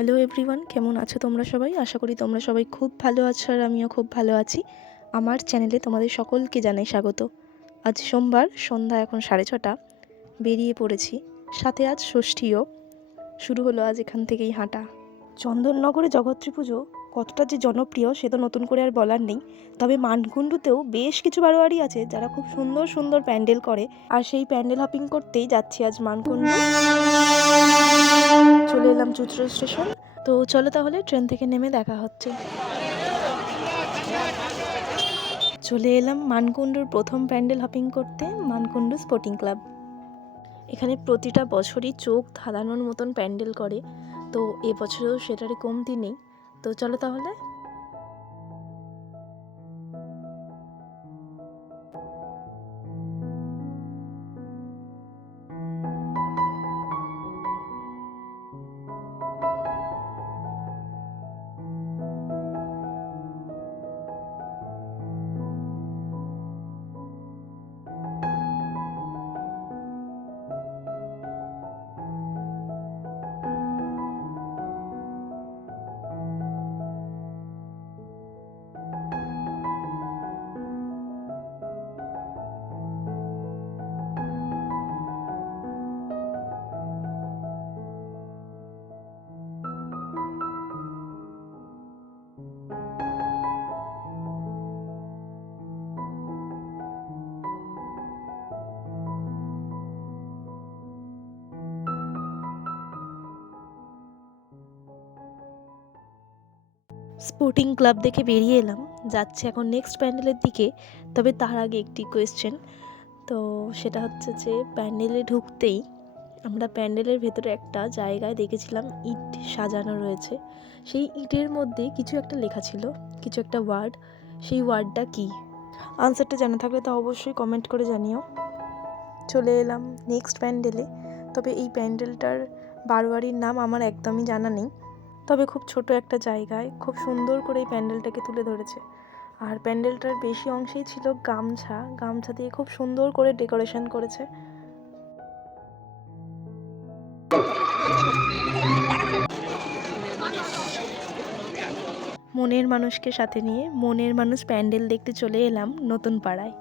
Hello everyone, কেমন আছো তোমরা সবাই? আশা করি তোমরা সবাই খুব ভালো আছো আর আমিও খুব ভালো আছি। আমার চ্যানেলে তোমাদের সকলকে জানাই স্বাগত। আজ সোমবার, সন্ধ্যা এখন 6:30। বেরিয়ে পড়েছি, সাথে আজ ষষ্ঠীও। শুরু হলো আজ এখান থেকেই হাঁটা। চন্দননগরে জগদ্ধাত্রী পুজো কতটা যে জনপ্রিয় সে তো নতুন করে আর বলার নেই। তবে মানকুণ্ডুতেও বেশ কিছু বারোয়ারি আছে যারা খুব সুন্দর সুন্দর প্যান্ডেল করে, আর সেই প্যান্ডেল হপিং করতেই যাচ্ছি আজ মানকুণ্ডু। চলে এলাম চুঁচুড়া স্টেশন। তো চলো তাহলে ট্রেন থেকে নেমে দেখা হচ্ছে। চলে এলাম মানকুণ্ডুর প্রথম প্যান্ডেল হপিং করতে, মানকুণ্ডু স্পোর্টিং ক্লাব। এখানে প্রতিটা বছরই চোখ ধাঁধানোর মতন প্যান্ডেল করে, তো এবছরেও সেটারই কমতি নেই। তো চলো তাহলে। স্পোর্টিং ক্লাব দেখে বেরিয়ে এলাম, যাচ্ছে এখন নেক্সট প্যান্ডেলের দিকে। তবে তার আগে একটি কোয়েশ্চেন, তো সেটা হচ্ছে যে প্যান্ডেলে ঢুকতেই আমরা প্যান্ডেলের ভেতরে একটা জায়গায় দেখেছিলাম ইট সাজানো রয়েছে। সেই ইটের মধ্যে কিছু একটা লেখা ছিল, কিছু একটা ওয়ার্ড। সেই ওয়ার্ডটা কি? আনসারটা জানা থাকলে তা অবশ্যই কমেন্ট করে জানিও। চলে এলাম নেক্সট প্যান্ডেলে। তবে এই প্যান্ডেলটার বারোয়ারির নাম আমার একদমই জানা নেই, তবে খুব ছোট একটা জায়গায় খুব সুন্দর করে এই প্যান্ডেলটাকে তুলে ধরেছে। আর প্যান্ডেলটার বেশি অংশেই ছিল গামছা দিয়ে খুব সুন্দর করে ডেকোরেশন করেছে। মনের মানুষকে সাথে নিয়ে মনের মানুষ প্যান্ডেল দেখতে চলে এলাম নতুন পাড়ায়।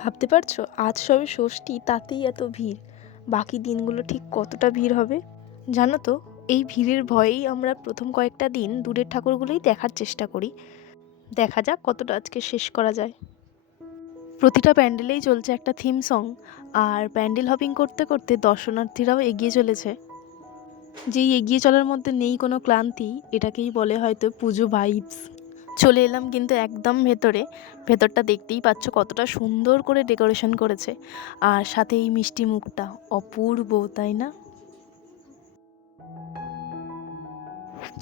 ভাবতে পারছো, আজ সবে ষষ্ঠী, তাতেই এত ভিড়। বাকি দিনগুলো ঠিক কতটা ভিড় হবে জানো তো? এই ভিড়ের ভয়েই আমরা প্রথম কয়েকটা দিন দূরের ঠাকুরগুলোই দেখার চেষ্টা করি। দেখা যাক কতটা আজকে শেষ করা যায়। প্রতিটা প্যান্ডেলেই চলছে একটা থিম সং, আর প্যান্ডেল হপিং করতে করতে দর্শনার্থীরাও এগিয়ে চলেছে। যেই এগিয়ে চলার মধ্যে নেই কোনো ক্লান্তি, এটাকেই বলে হয়তো পুজো ভাইবস। চলে এলাম কিন্তু একদম ভেতরটা দেখতেই পাচ্ছ কতটা সুন্দর করে ডেকোরেশন করেছে, আর সাথে এই মিষ্টি মুখটা অপূর্ব, তাই না?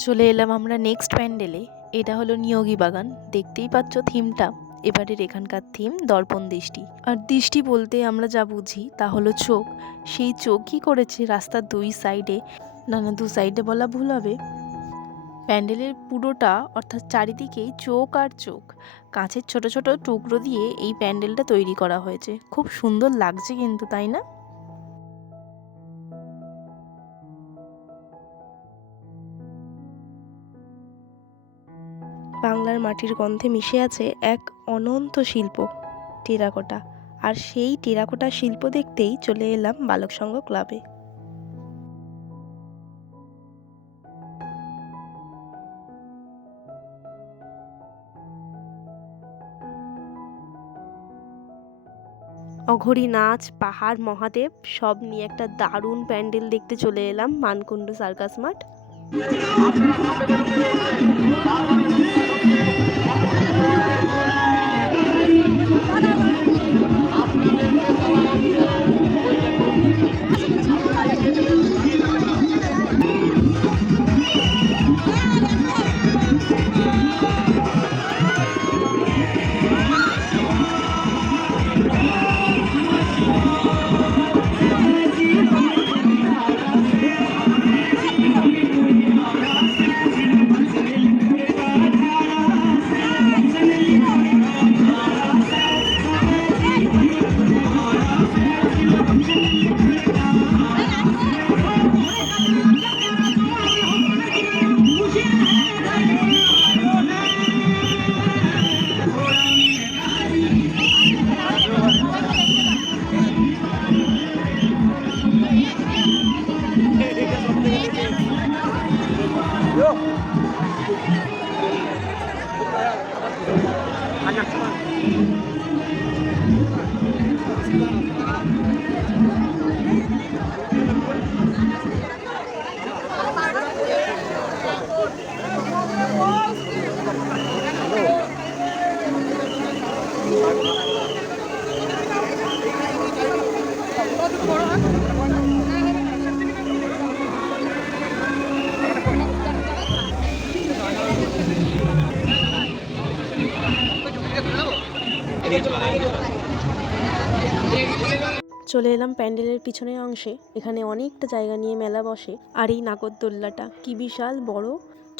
চলে এলাম আমরা নেক্সট প্যান্ডেলে। এটা হলো নিয়োগী বাগান। দেখতেই পাচ্ছ থিমটা। এবারের এখানকার থিম দর্পণ দৃষ্টি। আর দৃষ্টি বলতে আমরা যা বুঝি তা হলো চোখ। সেই চোখই করেছে রাস্তার দুই সাইডে, দু সাইডে বলা ভুল হবে। প্যান্ডেলের পুরোটা অর্থাৎ চারিদিকেই চোখ আর চোখ, কাঁচের ছোট ছোট টুকরো দিয়ে এই প্যান্ডেলটা তৈরি করা হয়েছে। খুব সুন্দর লাগছে কিন্তু, তাই না? বাংলার মাটির গন্ধে মিশে আছে এক অনন্ত শিল্প, টেরাকোটা। আর সেই টেরাকোটা শিল্প দেখতেই চলে এলাম বালক সংঘ ক্লাবে। অঘোরী নাচ, পাহাড়, মহাদেব সব নিয়ে একটা দারুণ প্যান্ডেল দেখতে চলে এলাম মানকুণ্ডু সার্কাস মাঠ। চলে এলাম প্যান্ডেলের পিছনের অংশে। এখানে অনেকটা জায়গা নিয়ে মেলা বসে। আর এই নাগরদোল্লাটা কি বিশাল বড়,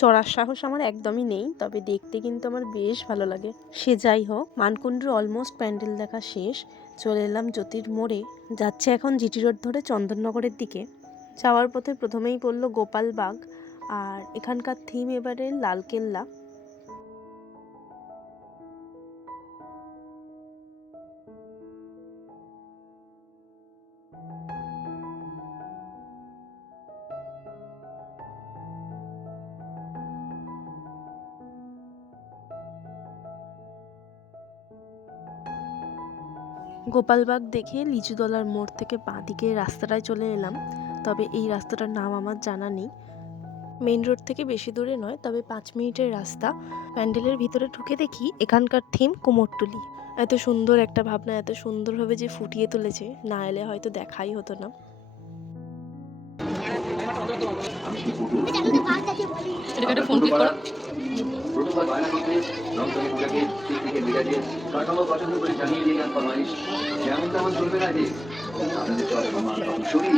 চড়ার সাহস আমার একদমই নেই, তবে দেখতে কিন্তু আমার বেশ ভালো লাগে। সে যাই হোক, মানকুণ্ডুর অলমোস্ট প্যান্ডেল দেখা শেষ। চলে এলাম জ্যোতির মোড়ে, যাচ্ছে এখন জিটি রোড ধরে চন্দননগরের দিকে। যাওয়ার পথে প্রথমেই পড়লো গোপালবাগ, আর এখানকার থিম এবারে লালকেল্লা। গোপালবাগ দেখে লিচুতলার মোড় থেকে বাঁ দিকে রাস্তাটায় চলে এলাম, তবে এই রাস্তাটার নাম আমার জানা নেই। মেন রোড থেকে বেশি দূরে নয়, তবে 5 মিনিটের রাস্তা। প্যান্ডেলের ভিতরে ঢুকে দেখি এখানকার থিম কুমোরটুলি। এত সুন্দর একটা ভাবনা এত সুন্দরভাবে যে ফুটিয়ে তুলেছে, না এলে হয়তো দেখাই হতো না। প্রথমবার বায়না করতে রংসঙ্গে পূজাকে ঠিক থেকে মেজাজে কাঠামো পছন্দ করে জানিয়ে দিয়ে গান ফরমাইশ যেমন তেমন চলবে না যে আপনাদের চলে শরীর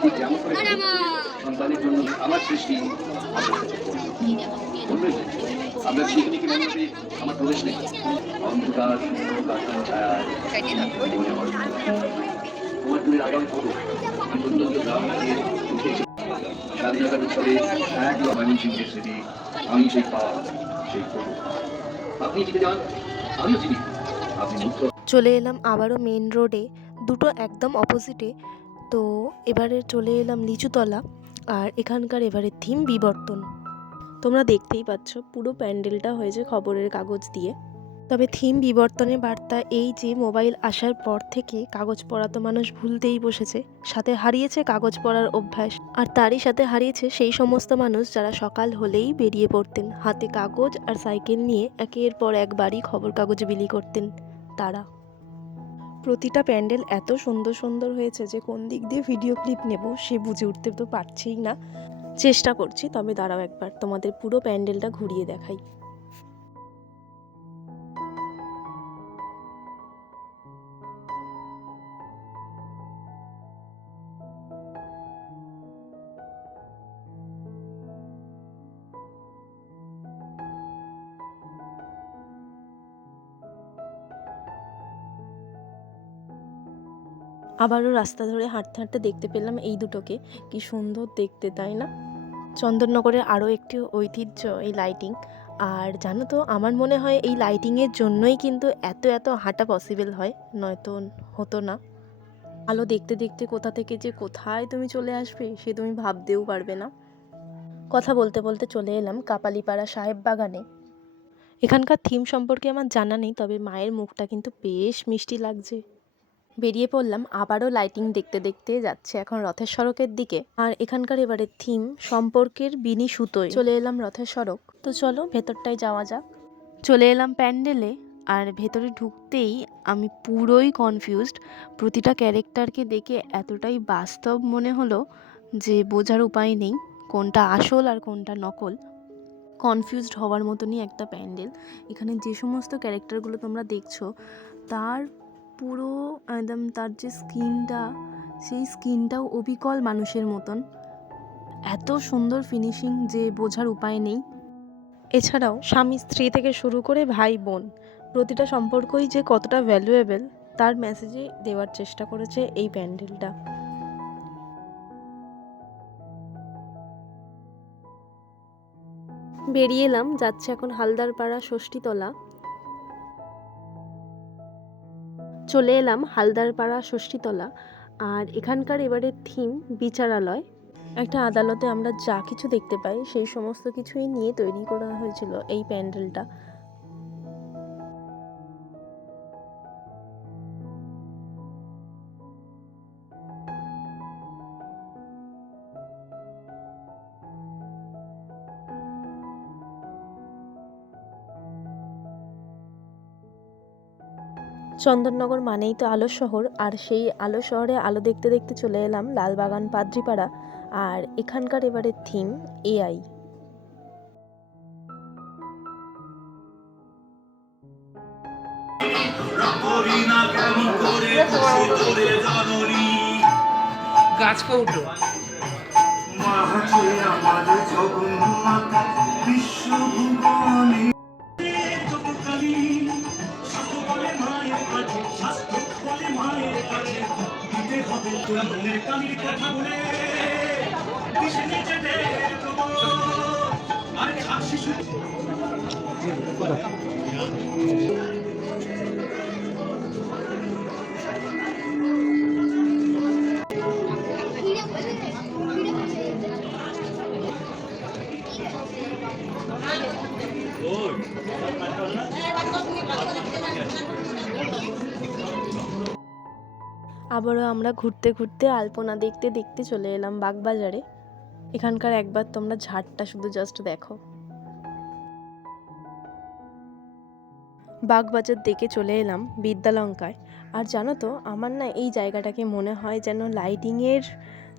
ঠিক যেমন করে সন্তানের জন্য আমার সৃষ্টি আপনার শিখনিকে মনে হবে আমার প্রবেশ নেই অন্ধকার ছায়া তোমার তুমি আগামী করবো সুন্দর গ্রাম দিয়ে উঠেছে স্বাধীনতার উৎসবে এক ময়মনসিংহের স্মৃতি আমি সেই পাওয়া সেই করবো আপনি জিতে যান আমিও জিতি আপনি মুক্ত। চলে এলাম আবারও মেন রোডে, দুটো একদম অপোজিটে। তো এবারে চলে এলাম লিচুতলা, আর এখানকার এবারে থিম বিবর্তন। তোমরা দেখতেই পাচ্ছ পুরো প্যান্ডেলটা হয়েছে খবরের কাগজ দিয়ে। তবে থিম বিবর্তনের বার্তা এই যে মোবাইল আসার পর থেকে কাগজ পড়া তো মানুষ ভুলতেই বসেছে, সাথে হারিয়েছে কাগজ পড়ার অভ্যাস। আর তারই সাথে হারিয়েছে সেই সমস্ত মানুষ যারা সকাল হলেই বেরিয়ে পড়তেন হাতে কাগজ আর সাইকেল নিয়ে, একের পর এক বাড়ি খবর কাগজ বিলি করতেন তারা। প্রতিটা প্যান্ডেল এত সুন্দর সুন্দর হয়েছে যে কোন দিক দিয়ে ভিডিও ক্লিপ নেব সে বুঝে উঠতে তো পারছিই না। চেষ্টা করছি, তবে দাঁড়াও একবার তোমাদের পুরো প্যান্ডেলটা ঘুরিয়ে দেখাই। আবারও রাস্তা ধরে হাঁটতে হাঁটতে দেখতে পেলাম এই দুটোকে, কি সুন্দর দেখতে তাই না? চন্দননগরের আরও একটি ঐতিহ্য এই লাইটিং। আর জানো তো, আমার মনে হয় এই লাইটিংয়ের জন্যই কিন্তু এত এত হাঁটা পসিবল হয়, নয়তো হতো না। আলো দেখতে দেখতে কোথা থেকে যে কোথায় তুমি চলে আসবে সে তুমি ভাবতেও পারবে না। কথা বলতে বলতে চলে এলাম কাপালিপাড়া সাহেব বাগানে। এখানকার থিম সম্পর্কে আমার জানা নেই, তবে মায়ের মুখটা কিন্তু বেশ মিষ্টি লাগছে। বেরিয়ে পড়লাম আবারও লাইটিং দেখতে দেখতে, যাচ্ছে এখন রথের সড়কের দিকে। আর এখানকার এবারে থিম সম্পর্কের বিনি সুতোয়। চলে এলাম রথের সড়ক, তো চলো ভেতরটায় যাওয়া যাক। চলে এলাম প্যান্ডেলে, আর ভেতরে ঢুকতেই আমি পুরোই কনফিউজড। প্রতিটা ক্যারেক্টারকে দেখে এতটাই বাস্তব মনে হলো যে বোঝার উপায় নেই কোনটা আসল আর কোনটা নকল। কনফিউজড হওয়ার মতনই একটা প্যান্ডেল। এখানে যে সমস্ত ক্যারেক্টারগুলো তোমরা দেখছো তার পুরো একদম তার যে স্কিনটা, সেই স্কিনটাও অবিকল মানুষের মতন। এত সুন্দর ফিনিশিং যে বোঝার উপায় নেই। এছাড়াও স্বামী স্ত্রী থেকে শুরু করে ভাই বোন, প্রতিটা সম্পর্কই যে কতটা ভ্যালুয়েবল তার মেসেজই দেওয়ার চেষ্টা করেছে এই প্যান্ডেলটা। বেরিয়ে এলাম, যাচ্ছে এখন হালদারপাড়া ষষ্ঠীতলা। চলে এলাম হালদারপাড়া ষষ্ঠীতলা, আর এখানকার এবারে থিম বিচারালয়। একটা আদালতে আমরা যা কিছু দেখতে পাই সেই সমস্ত কিছুই নিয়ে তৈরি করা হয়েছিল এই প্যান্ডেলটা। চন্দননগর মানেই তো আলো শহর, আর সেই আলো শহরে আলো দেখতে দেখতে চলে এলাম লালবাগান পাদ্রিপাড়া। আর এখানকার এবারের থিম এআই। গাছ কৌটো আবারও আমরা ঘুরতে ঘুরতে আলপনা দেখতে দেখতে চলে এলাম বাগবাজারে। এখানকার একবার তোমরা ঝাড়টা শুধু জাস্ট দেখো। বাগবাজার দেখে চলে এলাম বিদ্যালঙ্কায়। আর জানো তো, আমার না এই জায়গাটাকে মনে হয় যেন লাইটিংয়ের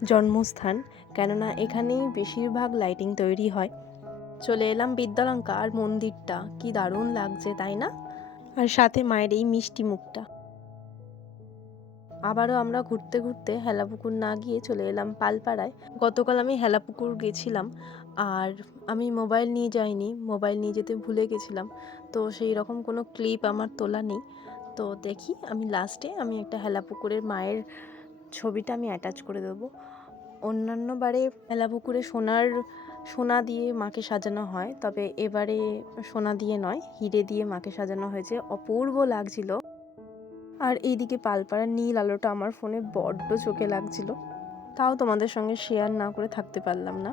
জন্মস্থান, কেননা এখানেই বেশিরভাগ লাইটিং তৈরি হয়। চলে এলাম বিদ্যালঙ্কা, আর মন্দিরটা কি দারুণ লাগছে তাই না? আর সাথে মায়ের এই মিষ্টি মুখটা। আবারও আমরা ঘুরতে ঘুরতে হেলাপুকুর না গিয়ে চলে এলাম পালপাড়ায়। গতকাল আমি হেলাপুকুর গেছিলাম, আর আমি মোবাইল নিয়ে যাইনি, মোবাইল নিয়ে যেতে ভুলে গেছিলাম, তো সেই রকম কোনো ক্লিপ আমার তোলা নেই। তো দেখি আমি লাস্টে একটা হেলাপুকুরের মায়ের ছবিটা আমি অ্যাটাচ করে দেবো। অন্যান্য বারে হেলাপুকুরে সোনা দিয়ে মাকে সাজানো হয়, তবে এবারে সোনা দিয়ে নয়, হিরে দিয়ে মাকে সাজানো হয়েছে। অপূর্ব লাগছিল। আর এইদিকে পালপাড়ার নীল আলোটা আমার ফোনে বড্ড চোখে লাগছিল, তাও তোমাদের সঙ্গে শেয়ার না করে থাকতে পারলাম না।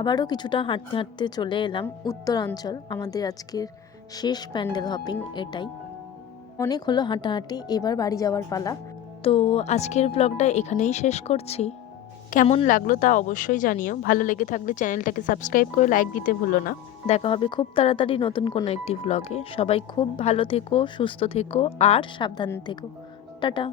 আবারও কিছুটা হাঁটতে হাঁটতে চলে এলাম উত্তরাঞ্চল। আমাদের আজকের শেষ প্যান্ডেল হপিং এটাই। অনেক হলো হাঁটাহাঁটি, এবার বাড়ি যাওয়ার পালা। তো আজকের ব্লগটা এখানেই শেষ করছি। কেমন লাগলো তা অবশ্যই জানিও। ভালো লেগে থাকলে চ্যানেলটাকে সাবস্ক্রাইব করে লাইক দিতে ভুলো না। দেখা হবে খুব তাড়াতাড়ি নতুন কোনো একটি ব্লগে। সবাই খুব ভালো থেকো, সুস্থ থেকো আর সাবধানে থেকো। টাটা।